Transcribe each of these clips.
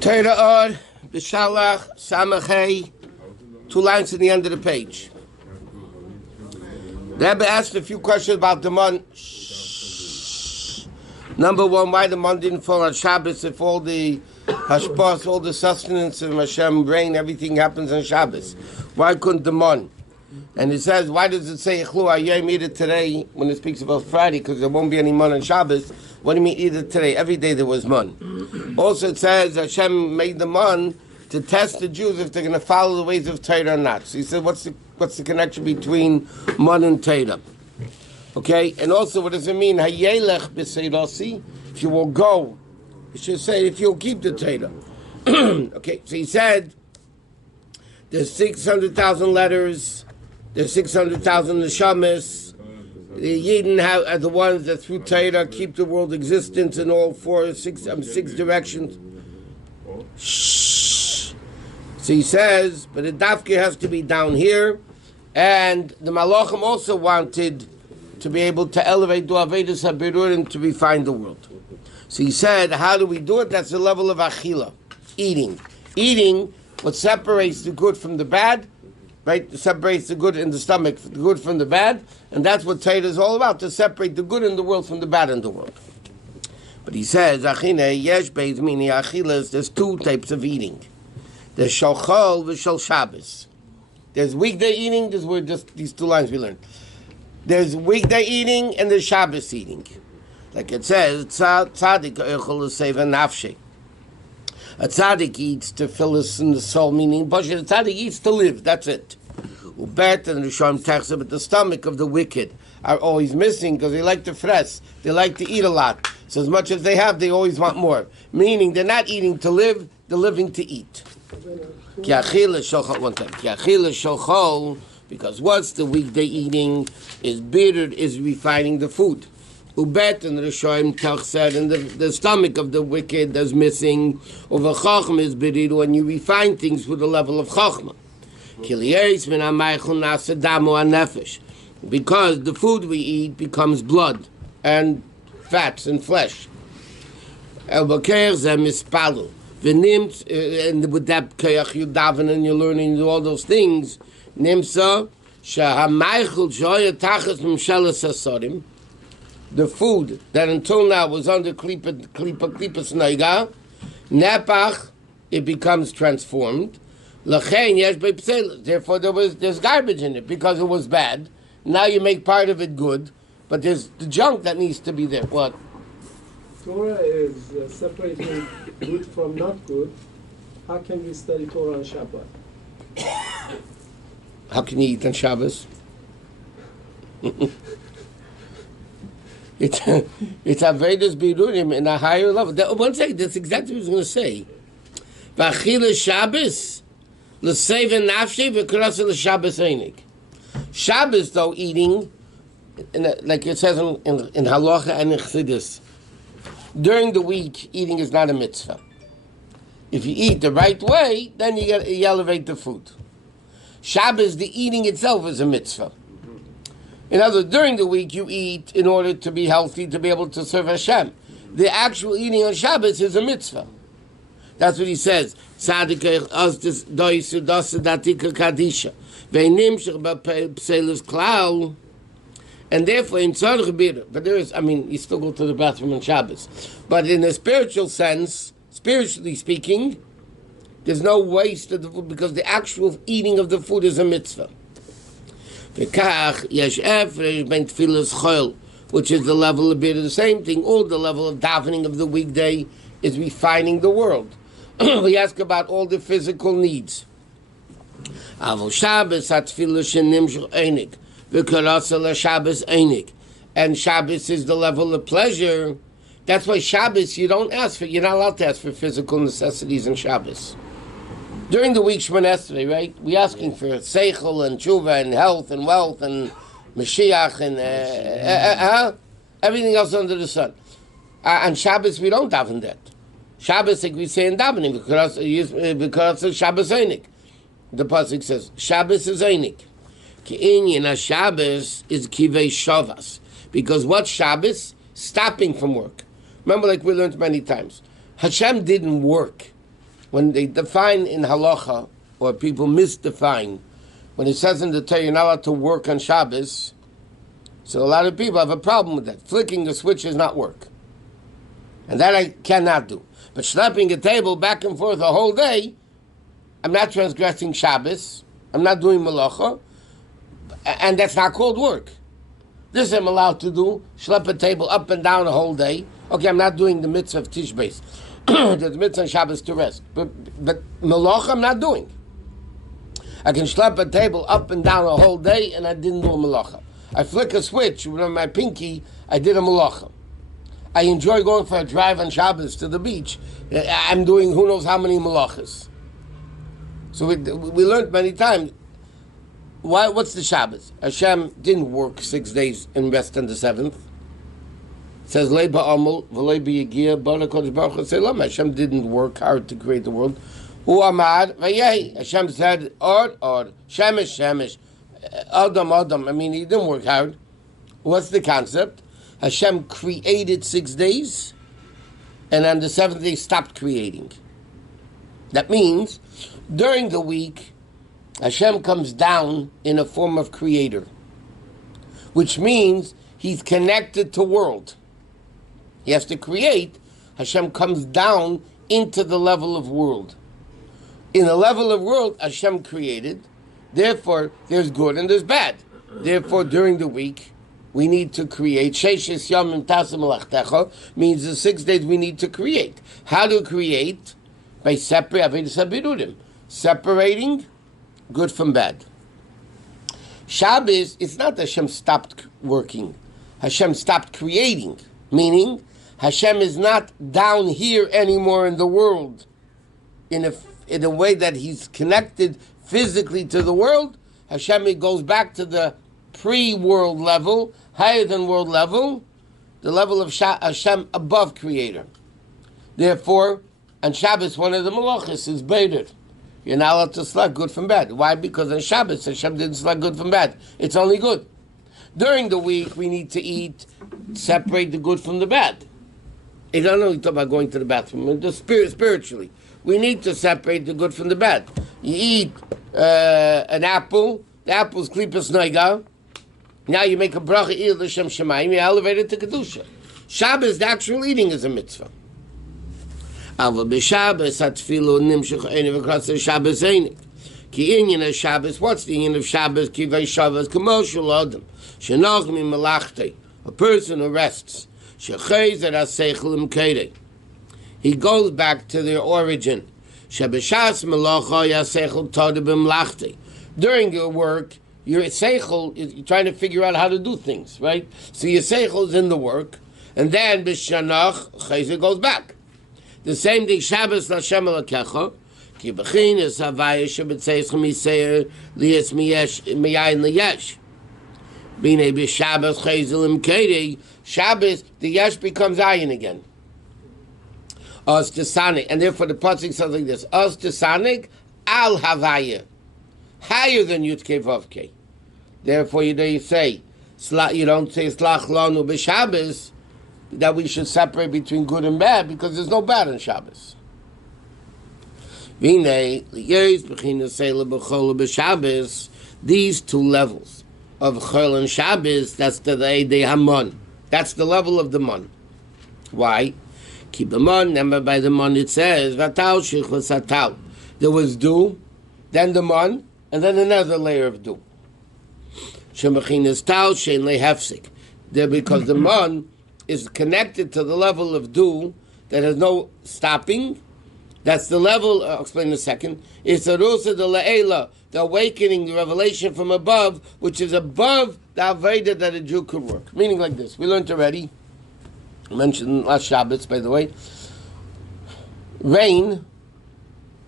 Torah Or Beshalach Samachei, 2 lines at the end of the page. The Rabbi asked a few questions about the month. Number 1, why the month didn't fall on Shabbos if all the hashpos, all the sustenance of Hashem, rain, everything happens on Shabbos? Why couldn't the month? And it says, why does it say Echlu Ayem, eat it today, when it speaks about Friday, because there won't be any month on Shabbos? What do you mean eat it today? Every day there was month. Also it says Hashem made the month to test the Jews if they're going to follow the ways of Torah or not. So he said, what's the connection between month and Torah? Okay, and also what does it mean? Hayelech b'seirasi, if you will go, it should say if you'll keep the Torah. Okay, so he said there's 600,000 letters, there's 600,000 neshamas. The Yidden are the ones that through Torah keep the world existence in all six directions. Shh. So he says, but the dafke has to be down here, and the Malachim also wanted to be able to elevate the Avedis HaBirurim to refine the world. So he said, how do we do it? That's the level of achila, eating. Eating what separates the good from the bad, right? It separates the good in the stomach, the good from the bad, and that's what Torah is all about, to separate the good in the world from the bad in the world. But he says, achine yesh beis mini achilas, there's 2 types of eating. There's shalchol v'shal Shabbos. There's weekday eating, this were just these 2 lines we learned. There's weekday eating and there's Shabbos eating. Like it says, tzaddik echol l'seva nafshe. A tzaddik eats to fill us in the soul, meaning, but a tzaddik eats to live, that's it. Ubet and the sham techsa, but the stomach of the wicked are always missing because they like to fress, they like to eat a lot. So as much as they have, they always want more. Meaning they're not eating to live, they're living to eat. Ki achila shochol, one time. Ki achila shochol, because what's the weekday eating is bitter, is refining the food. Ubet and Rishoim Tach said, and the stomach of the wicked is missing. Over Chachma is bitter when you refine things with the level of Chachma. Because the food we eat becomes blood and fats and flesh. And with that kayach you daven and you're learning all those things. Nimsa the food that until now was under klipas neiga, nepach, it becomes transformed. Therefore, there's garbage in it because it was bad. Now you make part of it good, but there's the junk that needs to be there. What? Torah is separating good from not good. How can we study Torah on Shabbat? How can you eat on Shabbos? It's Avedis Birurim in a higher level. One second, that's exactly what I was going to say. V'achila Shabbos, l'seva nafshi v'krasa l'Shabbos einik. Shabbos, though, eating, like it says in Halacha and in Chassidus, during the week, eating is not a mitzvah. If you eat the right way, then you elevate the food. Shabbos, the eating itself is a mitzvah. In other words, during the week you eat in order to be healthy, to be able to serve Hashem. The actual eating on Shabbos is a mitzvah. That's what he says. And therefore, in but there is, you still go to the bathroom on Shabbos. But in a spiritual sense, spiritually speaking, there's no waste of the food because the actual eating of the food is a mitzvah. Which is the level of bit of the same thing. All the level of davening of the weekday is refining the world. We ask about all the physical needs. And Shabbos is the level of pleasure. That's why Shabbos you're not allowed to ask for physical necessities in Shabbos. During the week, Shemon Esrei, right? We're asking for seichel and tshuva and health and wealth and Mashiach and everything else under the sun. On Shabbos, we don't daven that. Shabbos, like we say in davening, because of Shabbos einik. The pasuk says Shabbos is einik. Ki'inyan Shabbos is kivei shavas, because what's Shabbos? Stopping from work. Remember, like we learned many times, Hashem didn't work. when they define in halacha, or people misdefine, when it says in the Torah you're not allowed to work on Shabbos, so a lot of people have a problem with that. Flicking the switch is not work. And that I cannot do. But schlepping a table back and forth a whole day, I'm not transgressing Shabbos, I'm not doing malacha, and that's not called work. This I'm allowed to do, schlep a table up and down a whole day. Okay, I'm not doing the mitzvah of Tishbeis. There's mitzvah on Shabbos to rest. But malacha I'm not doing. I can schlep a table up and down a whole day and I didn't do a malacha. I flick a switch with my pinky, I did a malacha. I enjoy going for a drive on Shabbos to the beach. I'm doing who knows how many malachas. So we learned many times. What's the Shabbos? Hashem didn't work 6 days and rest on the 7th. It says, Hashem didn't work hard to create the world. Hashem said, Or, Shemesh, Shemesh, Adam. I mean, he didn't work hard. What's the concept? Hashem created 6 days, and on the 7th day stopped creating. That means, during the week, Hashem comes down in a form of creator, which means he's connected to world. He has to create. Hashem comes down into the level of world. In the level of world, Hashem created. Therefore, there's good and there's bad. Therefore, during the week, we need to create. Sheishes yamim tasem malachtecha means the 6 days we need to create. How to create? By separating good from bad. Shabbos, it's not that Hashem stopped working. Hashem stopped creating. Meaning, Hashem is not down here anymore in the world in a way that he's connected physically to the world. Hashem goes back to the pre-world level, higher than world level, the level of Hashem above Creator. Therefore, on Shabbos, one of the malachos is beider. You're not allowed to select good from bad. Why? Because on Shabbos, Hashem didn't select good from bad. It's only good. During the week, we need to eat, separate the good from the bad. I don't know, you talk about going to the bathroom. Just spiritually, we need to separate the good from the bad. You eat an apple, the apple's klipas noiga. Now you make a bracha il l'shem shemayim, you elevate it to kedusha. Shabbos, the actual eating is a mitzvah. Aber b'Shabbos atfilu nimshach einiv across the Shabbos einik. Ki inyan of Shabbos, what's the inyan of Shabbos? Ki v'Shabbos k'moshul adam shenach mi malachtei, a person who rests. Shechayzer aseichel imkeirei. He goes back to their origin. Shebeshas melacha yaseichel toda b'mlachtei. During your work, your seichel is trying to figure out how to do things, right? So your seichel is in the work, and then b'shanach chayzer goes back. The same thing, Shabbos l'Hashem Elokecha, ki b'chinas havaya shebetzeichem yiseir liyas miyayin liyesh. B'nei b'Shabbos chayzel imkeirei. Shabbos, the yesh becomes ayin again. Os tesanik, and therefore the pasuk says like this: Os tesanik al havaya, higher than Yud-Kei Vav-Kei. Therefore, you don't say slach lanu b'Shabbos, that we should separate between good and bad, because there's no bad in Shabbos. These two levels of Chol and Shabbos, that's the Hamon. That's the level of the Mon. Why? Keep the Mon, remember by the Mon it says, Vatal Shichus Atal. There was dew, then the Mon, and then another layer of dew. Shemachinas Tal Shein Lehefsik. There, because the Mon is connected to the level of dew that has no stopping. That's the level, I'll explain in a second. It's the Rusa de La'ela, the awakening, the revelation from above, which is above the Aveda that a Jew could work. Meaning like this. We learned already, I mentioned last Shabbos, by the way. Rain,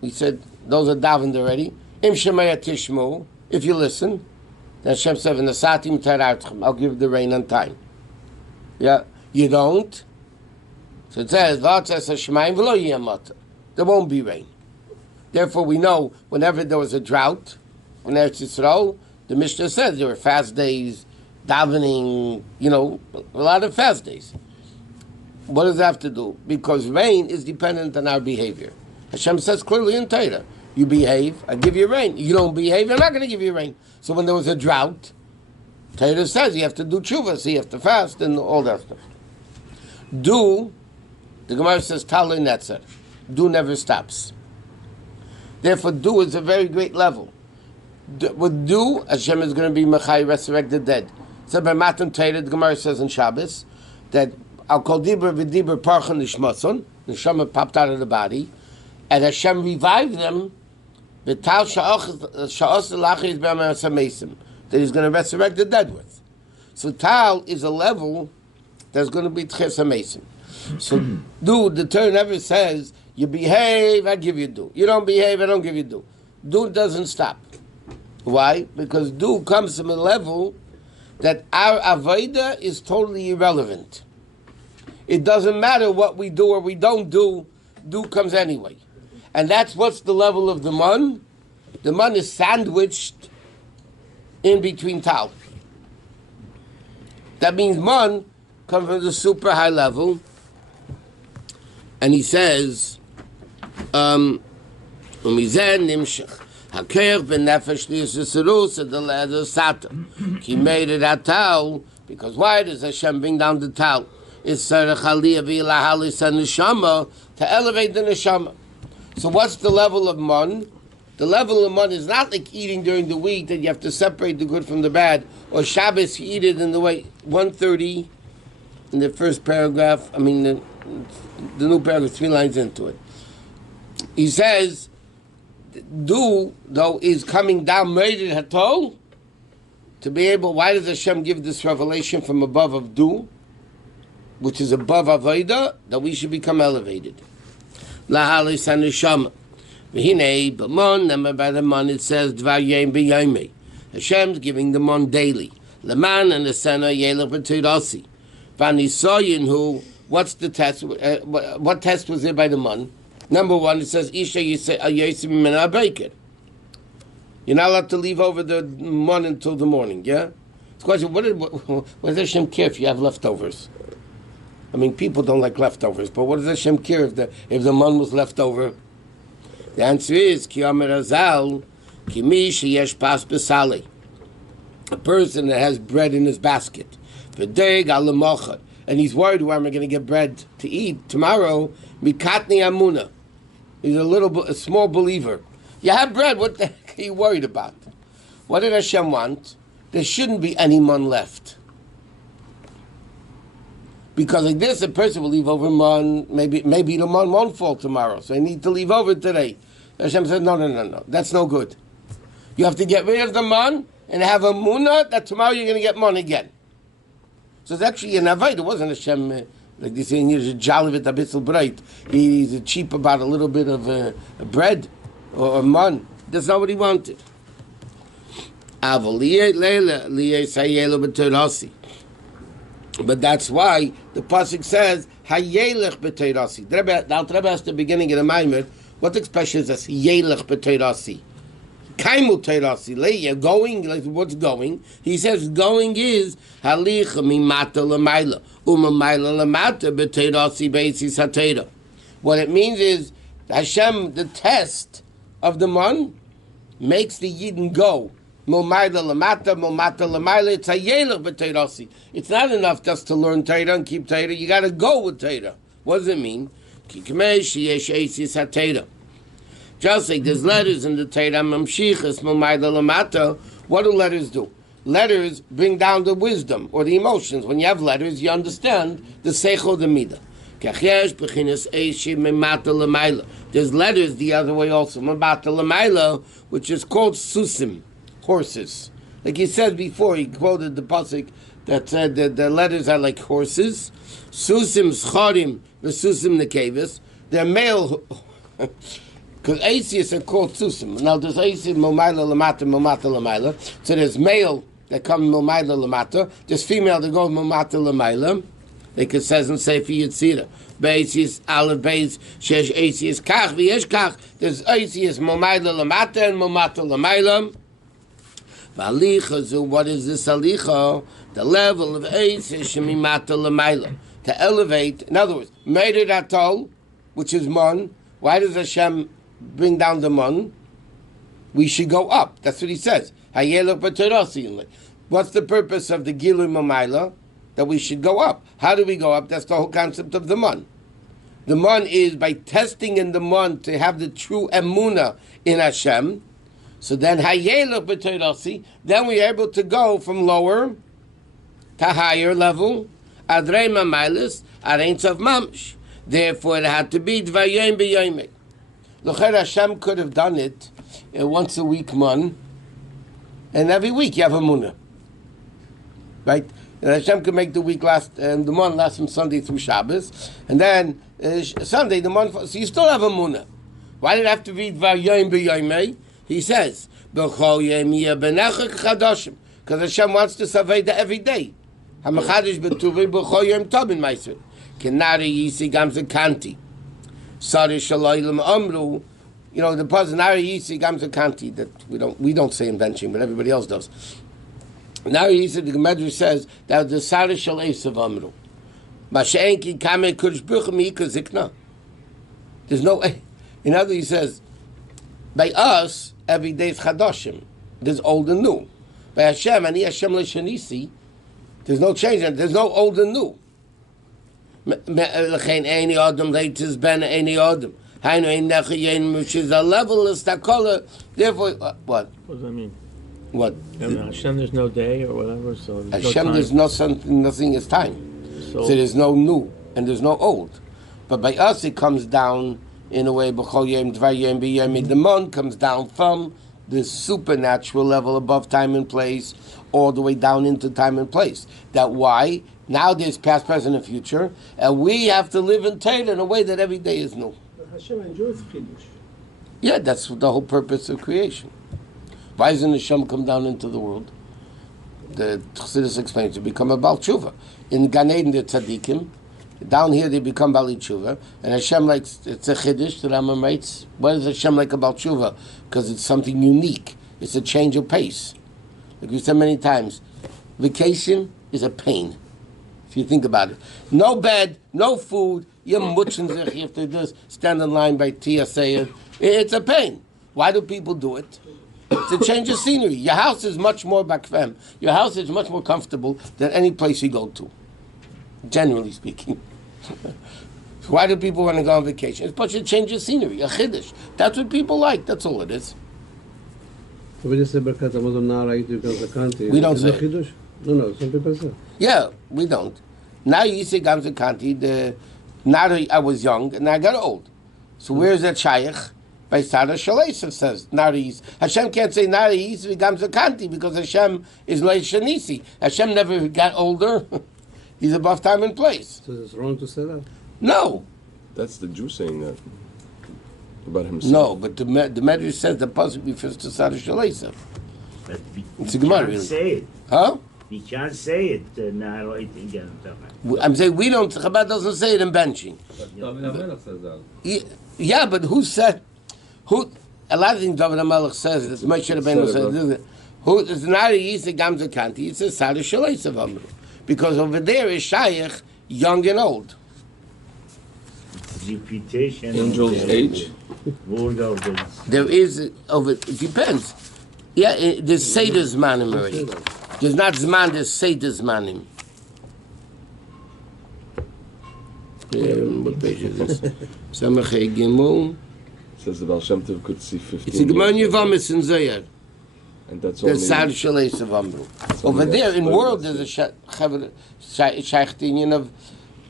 we said, those are davened already. Im Shemaya Tishmu, if you listen, then Hashem said, V'nasatim tarartchem, I'll give the rain on time. Yeah. You don't. So it says, there won't be rain. Therefore, we know whenever there was a drought, when Eretz Yisrael, the Mishnah says there were fast days, davening, a lot of fast days. What does that have to do? Because rain is dependent on our behavior. Hashem says clearly in Torah, you behave, I give you rain. You don't behave, I'm not going to give you rain. So when there was a drought, Torah says you have to do tshuva, so you have to fast and all that stuff. Do, the Gemara says, Talei Netzer. Do never stops. Therefore, do is a very great level. With do, Hashem is going to be Machai, resurrect the dead. So by Matan Torah, the Gemara says in Shabbos, that Al Kol Dibur V'Dibur Parchan Nishmason, the Neshama popped out of the body, and Hashem revived them, V'Tal Sha'os L'Achis B'Amar Samesim, that He's going to resurrect the dead with. So Tal is a level that's going to be Tches HaMesim. So do, the Torah never says, you behave, I give you do. You don't behave, I don't give you do. Do doesn't stop. Why? Because do comes from a level that our avodah is totally irrelevant. It doesn't matter what we do or we don't do, do comes anyway. And that's what's the level of the man. The man is sandwiched in between tal. That means man comes from the super high level, and he says, Hakeach b'nefesh li'yisirus the leather satan. He made it at tal, because why does Hashem bring down the tal? It's sarach aliyah v'ilahali sa neshama, to elevate the neshama. So what's the level of man? The level of man is not like eating during the week that you have to separate the good from the bad, or Shabbos you eat it in the way 130 in the first paragraph. I mean the new paragraph, 3 lines into it. He says, do, though, is coming down murdered hatol, to be able, why does Hashem give this revelation from above of do, which is above avodah, that we should become elevated. Lahalis haneshama. V'hinei, b'mon, number by the mon, it says, dvar yem b'yomei. Hashem's giving the mon daily. Leman and the sena yelech b'teirasi. V'anisoyin who, what's the test? What test was there by the mon? Number 1, it says, Isha Yosef Manna Parashat. You're not allowed to leave over the mon until the morning, yeah? It's question, what does Hashem care if you have leftovers? I mean, people don't like leftovers, but what does Hashem care if the mon was left over? The answer is, Ki Omer Azal, Ki mi sheyesh pas besali. A person that has bread in his basket. V'deg al l'mochad. And he's worried, where am I going to get bread to eat tomorrow? Mikatni amuna. He's a small believer. You have bread, what the heck are you worried about? What did Hashem want? There shouldn't be any mon left. Because like this, a person will leave over mon, maybe the mon won't fall tomorrow, so I need to leave over today. Hashem said, no, that's no good. You have to get rid of the mon and have a munah that tomorrow you're going to get mon again. So it's actually an avodah. It wasn't Hashem, like they say in Yiddish, jalivit abitzel breit. He's cheap about a little bit of bread or man. That's not what he wanted. But that's why the pasuk says hayelech b'teirasi. The Rebbe asked the beginning of the Maamarim, what expression is this? Yelech b'teirasi. Kaimu teirasi. Going, like what's going? He says going is halicha mimata l'mayla u'mamayla l'mata b'teirasi b'eitzis hateira. What it means is Hashem, the test of the man, makes the Yidden go. Momayla l'mata, momata l'mayla. It's hayelech b'teirasi. It's not enough just to learn Torah and keep Torah. You got to go with Torah. What does it mean? Kikmei sheyesh eitzis hateira. Just like there's letters in the Torah, mamshichas momayla l'mata. What do letters do? Letters bring down the wisdom or the emotions. When you have letters, you understand the seichel, the midah. Kachesh b'chinas eishi memata l'mayla. There's letters the other way also, memata l'mayla, which is called susim, horses. Like he said before, he quoted the pasuk that said that the letters are like horses. Susim scharim v'susim nekevis. They're male. Because Asius are called Susim. Now there's Asius, Momayla Lamata, Momata Lamayla. So there's male that come Momayla Lamata. There's female that go Momata Lamayla. Like it says in Sefer Yetzirah. Beisius, Aleph, Beis, Shesh, Asius, Kach, V'yesh Kach. There's Asius, Momayla Lamata and Momata Lamayla. V'alicha, what is this alicha? The level of Asius, Shemimata Lamayla. To elevate, in other words, made it atol, which is man, Why does Hashem bring down the man? We should go up. That's what he says. What's the purpose of the Gilui Mamayla? That we should go up. How do we go up? That's the whole concept of the man. The man is by testing in the man to have the true emunah in Hashem. So then then we're able to go from lower to higher level. Adrei Mamaylis, Arein of Mamsh. Therefore, it had to be Dvayim B'Yomek. L'cher Hashem could have done it once a week, man, and every week you have a munah, right? And Hashem could make the week last, and the month last from Sunday through Shabbos, and then Sunday the month. So you still have a munah. Why did it have to be Dvayim B'Yomek? He says B'chol Yom Yeh Chadashim, because Hashem wants to survey the every day. Hamachadish B'Tuvei B'chol Yom Tobin Meiser. Kenari Yisi Gamze Kanti. Sari Shaloilim Amru. You know, the puzzle Nari Yisi Gamze Kanti that we don't say in benching, but everybody else does. Nari Yisi, the Medrash says that the Sari Shal Esav Amru. Masha'enki Kame Kudish Buchami Kazikna. There's no, in other he says, by us, every day is Chadoshim. There's old and new. By Hashem, Ani Hashem Leshanisi, there's no change, there's no old and new. Which is a level of stakola. Therefore, what? What does that mean? What? Hashem, there's no day or whatever. So Hashem, there's nothing is time. So there's no new and there's no old. But by us, it comes down in a way. The mon comes down from the supernatural level above time and place, all the way down into time and place. That why? Now there's past, present, and future, and we have to live in Torah in a way that every day is new. But Hashem enjoys Chidush. Yeah, that's the whole purpose of creation. Why doesn't Hashem come down into the world? The Chassidus explains to become a Baal Tshuva. In Gan Eden, they're tzaddikim. Down here, they become Baal Tshuva. And Hashem likes, it's a Chiddush, the Rambam writes. Why does Hashem like a Baal Tshuva? Because it's something unique. It's a change of pace. Like we said many times, vacation is a pain. If you think about it. No bed, no food, you have to just stand in line by TSA. It's a pain. Why do people do it? It's a change of scenery. Your house is much more bakfem. Your house is much more comfortable than any place you go to, generally speaking. Why do people want to go on vacation? It's but a change of scenery, a chiddush. That's what people like. That's all it is. We don't say it. No, some people say. Yeah, we don't. Now you say Gamze Kanti, now I was young and I got old. So where's that shaykh? By Sarah Shalesha says, Hashem can't say Nari Yisi Gamze Kanti because Hashem is like Shanisi. Hashem never got older. He's above time and place. So it's wrong to say that? No. That's the Jew saying that about himself. No, but the Medrash says the pasuk refers to Sarah Shalesha. But It's a Gemara, really. Say it. Huh? We can't say it. I'm saying we don't. Chabad doesn't say it in benching. Yeah, but who said? Who? A lot of things David HaMelech says. It's Moshe Rabbeinu says. Who is not a Yisra Gamze Kanti? It's a Sada Shalais of Amru, because over there is Shaykh, young and old. Reputation. Angel's age. Word of the. There is over. It depends. Yeah, there's Seder Zmanim already. There's not Zman. There's Seder Zmanim. What page is this? Samachei Gimel. Says the Baal Shem Tov could see 15. It's a Gemara Yevamis in Zayar. And that's all. There's Sad Shalais of Amru. Over there in world there's a Shaykh Tinyan of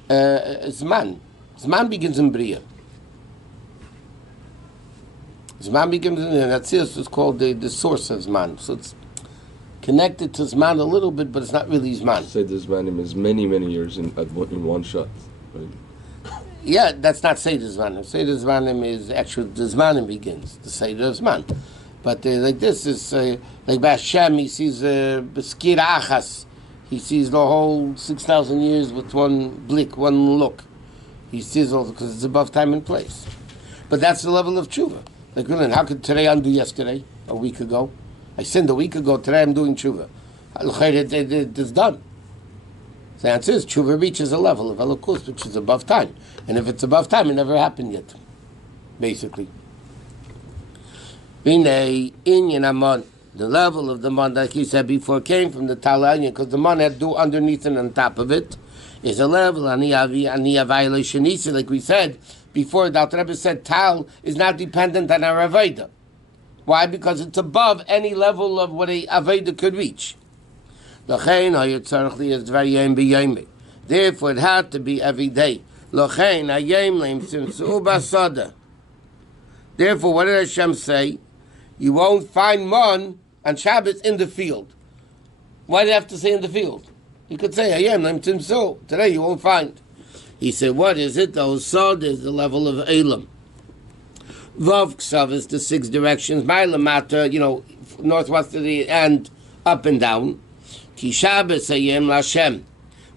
Zman. Zman begins in Bria. Zman begins in Atzilus is called the source of Zman. So it's connected to Zman a little bit, but it's not really Zman. Say the Zmanim is many years in one shot. Right? Yeah, that's not Seder Zmanim. Seder Zmanim is actually the Zmanim begins, the Seder Zman. But like this is like by Hashem, he sees Beskir Achas. He sees the whole 6,000 years with one blick, one look. He sees all because it's above time and place. But that's the level of tshuva. Like, how could today undo yesterday, a week ago? I sinned a week ago, today I'm doing tshuva. It's done. The answer is tshuva reaches a level of elokus, which is above time. And if it's above time, it never happened yet. basically. The level of the man, like he said before, came from the tal onion, because the man had do underneath and on top of it is a level, like we said before. The Rebbe said tal is not dependent on our avodah. Why? Because it's above any level of what a avodah could reach. Therefore, it had to be every day. Therefore, what did Hashem say? You won't find man on Shabbos in the field. Why do you have to say in the field? You could say, Hayem Leim Tzimtzum. Today you won't find. He said, what is it? The Sod is the level of Elam. Vav Ksav is the 6 directions. Ma'ila Mata, northwesterly and up and down. Ki Shabbos Hayem Lashem,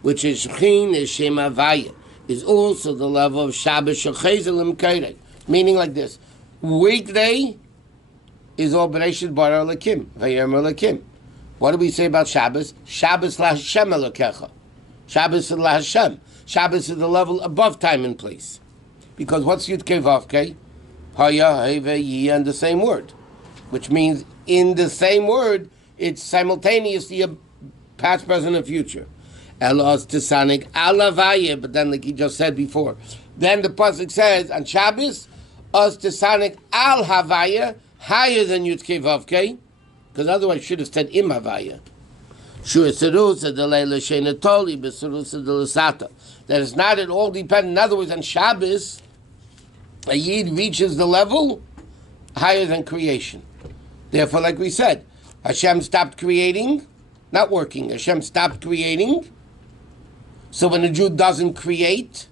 which is Shechin, is Shem Havaya, is also the level of Shabbos Shechezelim Keirei. Meaning like this. Weekday is all Bereshit Bara Elokim, Vayem Elokim. What do we say about Shabbos? Shabbos la Hashem Elokecha. Shabbos la Hashem. Shabbos is the level above time and place. Because what's Yud Kei Vav Kei? Haya, Heve, Yi, and the same word. Which means in the same word, it's simultaneously a past, present, and future. Elos Tisanik Alavaya, but then like he just said before. Then the pasuk says on Shabbos, Os Tisanik Al Havaya, higher than Yud Kei Vav Kei, because otherwise it should have said Im Havaya. That is not at all dependent. In other words, on Shabbos, a Yid reaches the level higher than creation. Therefore, like we said, Hashem stopped creating, not working. Hashem stopped creating. So when a Jew doesn't create,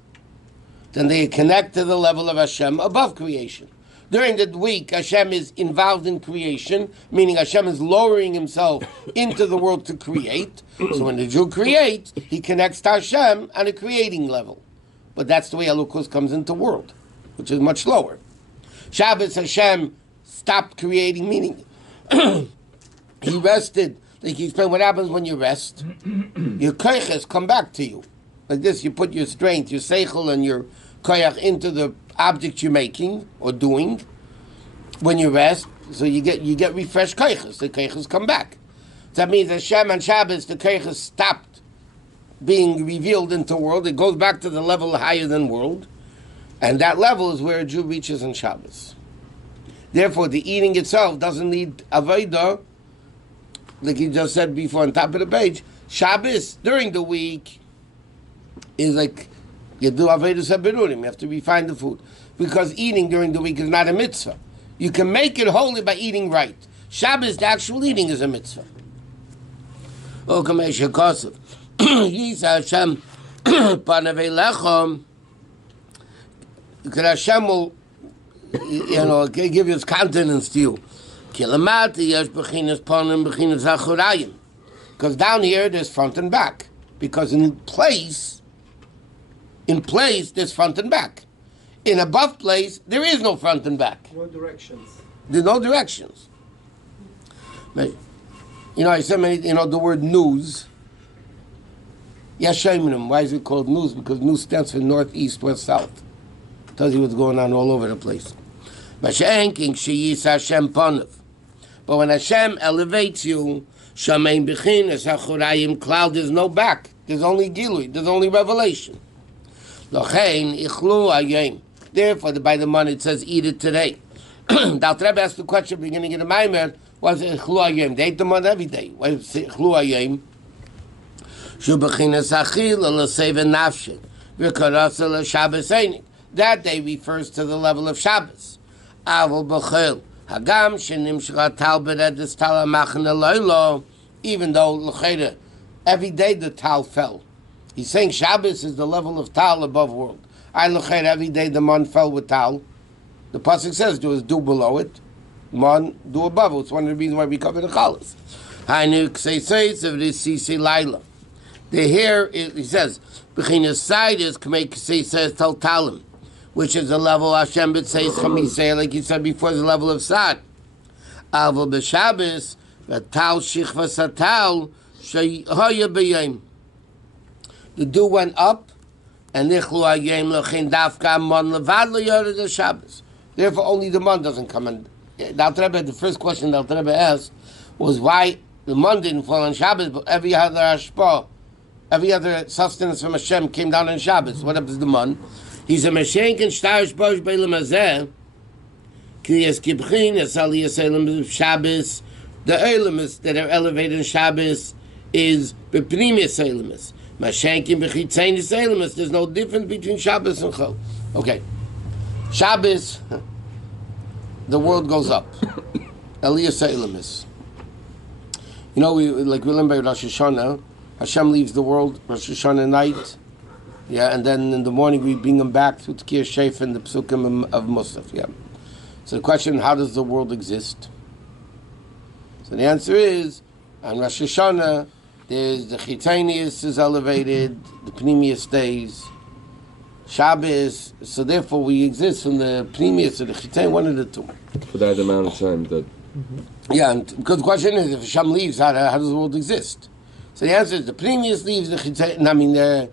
then they connect to the level of Hashem above creation. During the week, Hashem is involved in creation, meaning Hashem is lowering himself into the world to create. So when the Jew creates, he connects to Hashem on a creating level. But that's the way Elokus comes into the world, which is much lower. Shabbos, Hashem stopped creating, meaning he rested. Like he explained, what happens when you rest? Your koyches come back to you. Like this, you put your strength, your seichel, and your koyach into the object you're making or doing. When you rest, so you get refreshed koyches. The koyches come back. That means Hashem on Shabbos, the koyches stopped being revealed into the world. It goes back to the level higher than world. And that level is where a Jew reaches on Shabbos. Therefore, the eating itself doesn't need avodah. Like he just said before on top of the page, Shabbos during the week is like you do Avedus HaBerurim. You have to refine the food. Because eating during the week is not a mitzvah. You can make it holy by eating right. Shabbos, the actual eating, is a mitzvah. O Kamesh HaKosov. Yisa Hashem Panavei Lechom. Because Hashem will, give his countenance to you. Because down here there's front and back. Because in place there's front and back. In above place there is no front and back. No directions. There's no directions. I said the word news. Yashayimim. Why is it called news? Because news stands for north, east, west, south. Tells you what's going on all over the place. But when Hashem elevates you, Shamein Bechin is Hachurayim cloud, there's no back. There's only Gilui, there's only revelation. Therefore, by the money it says, eat it today. The Rebbe asked the question beginning of the Maimer, was it Ichlu Hayom? They ate the money every day. Why is it Ichlu Hayom? Shu Bechinas Achil L'Seva Nafshit V'Karasa L'Shabbos Einik. That day refers to the level of Shabbos. Avol B'Chil Hagam Shenim Shra Tal Beredis Tal HaMachan Eloilo. Even though L'Cheda, every day the Tal fell. He's saying Shabbos is the level of Tal above world. L'Cheda, every day the man fell with Tal. The pasuk says do below it, man do above it. It's one of the reasons why we cover the Chalas. Hainu Ksei of this Sisi Laila. The hair, he says, Bechinas side is K'mei Ksei says Tal Talim, which is the level Hashem b'tzeis chamisei, like he said before, the level of Sad. Avol b'Shabbos, v'tal shichva satal shehaya b'yom. The dew went up, and nichlu hayom l'chein dafka mon levad l'yored Shabbos. Therefore, only the man doesn't come. And the first question the Alter Rebbe asked was why the man didn't fall on Shabbos, but every other ashpah, every other sustenance from Hashem came down on Shabbos. What happens to the man? He's a Meshenk and Shtarish Bosh Beilam Hazeh. Kriyas Kibchin, Esaliyas Elam Shabbos. The Eilamis that are elevated in Shabbos is Bepnimius Eilamis. Mashenkim Bechitzenis Eilamis. There's no difference between Shabbos and Chol. Okay. Shabbos, the world goes up. Eliyas Eilamis. You know, we learn by Rosh Hashanah, Hashem leaves the world Rosh Hashanah night, yeah, and then in the morning we bring him back through Tkir Sheif and the Psukim of Musaf, yeah. So the question, how does the world exist? So the answer is, on Rosh Hashanah, there's the Chitanius is elevated, the Pneumius stays, Shabbos, so therefore we exist from the Pneumius or the Chitain, one of the two. For that amount of time that... Yeah, and because the question is, if Hashem leaves, how does the world exist? So the answer is, the Pneumius leaves, the Chitanius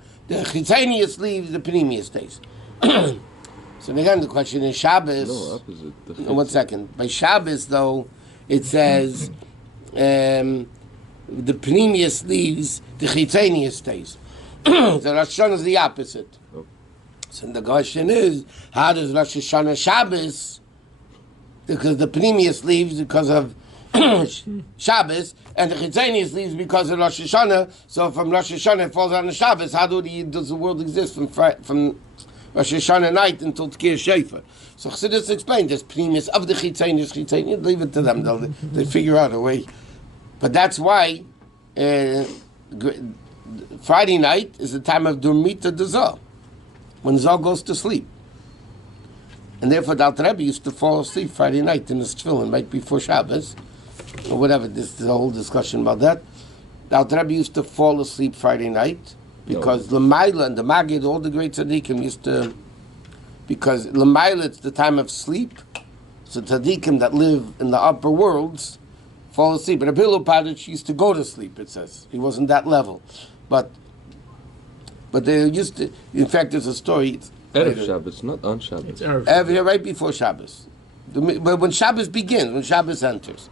leaves, the Pneumius stays. So again, the question is Shabbos. No, opposite. No, 1 second. By Shabbos, though, it says the Pneumius leaves, the Chitanius stays. So Rosh Hashanah is the opposite. Oh. So the question is, how does Rosh Hashanah Shabbos? Because the Pneumius leaves because of Shabbos, and the Chitanius leaves because of Rosh Hashanah. So from Rosh Hashanah it falls on the Shabbos. How does the world exist from Rosh Hashanah night until Tkir Sheifa? So Chassidus explained there's Pneumius of the Chitanius. Leave it to them; they figure out a way. But that's why Friday night is the time of Durmita Dezah, when Zah goes to sleep. And therefore, the Alter Rebbe used to fall asleep Friday night in his tefillin right before Shabbos, or whatever. There's a whole discussion about that. The Alter Rebbe used to fall asleep Friday night because L'mayla and the Magid, all the great tzaddikim used to, because L'mayla, it's the time of sleep. So tzaddikim that live in the upper worlds fall asleep. But Rabbi Lopatich used to go to sleep. It says he wasn't that level, but they used to. In fact, there's a story. Erev Shabbos, not on Shabbos. Right before Shabbos. But when Shabbos begins, when Shabbos enters,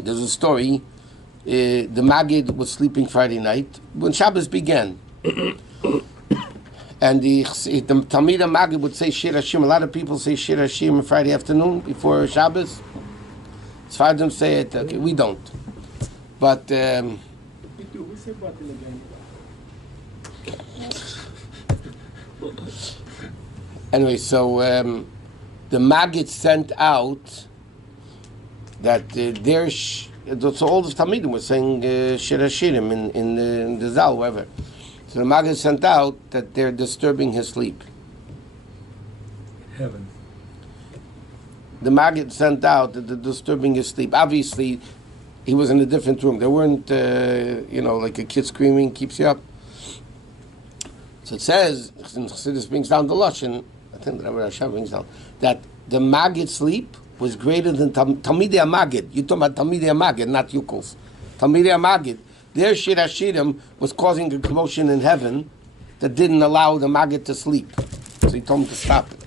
there's a story. The Magid was sleeping Friday night when Shabbos began. And the Talmid Magid would say Shir Hashim. A lot of people say Shir Hashim on Friday afternoon before Shabbos. Sfardim say it. Okay, we don't. But... We do. We say Batil again. Anyway, so the Maggid sent out that so all the Talmidim were saying Shir Hashirim in the Zal, wherever. So the Maggid sent out that they're disturbing his sleep. Heaven. The Maggid sent out that they're disturbing his sleep. Obviously, he was in a different room. There weren't, like a kid screaming keeps you up. So it says, Chassidus brings down the Lashon, I think that Rabbi Hashem brings down, that the Maggid sleep was greater than Talmidei HaMaggid. You're talking about Talmidei HaMaggid, not Yukul's. Talmidei HaMaggid, their Shir Hashirim was causing a commotion in heaven that didn't allow the Maggid to sleep. So he told him to stop it.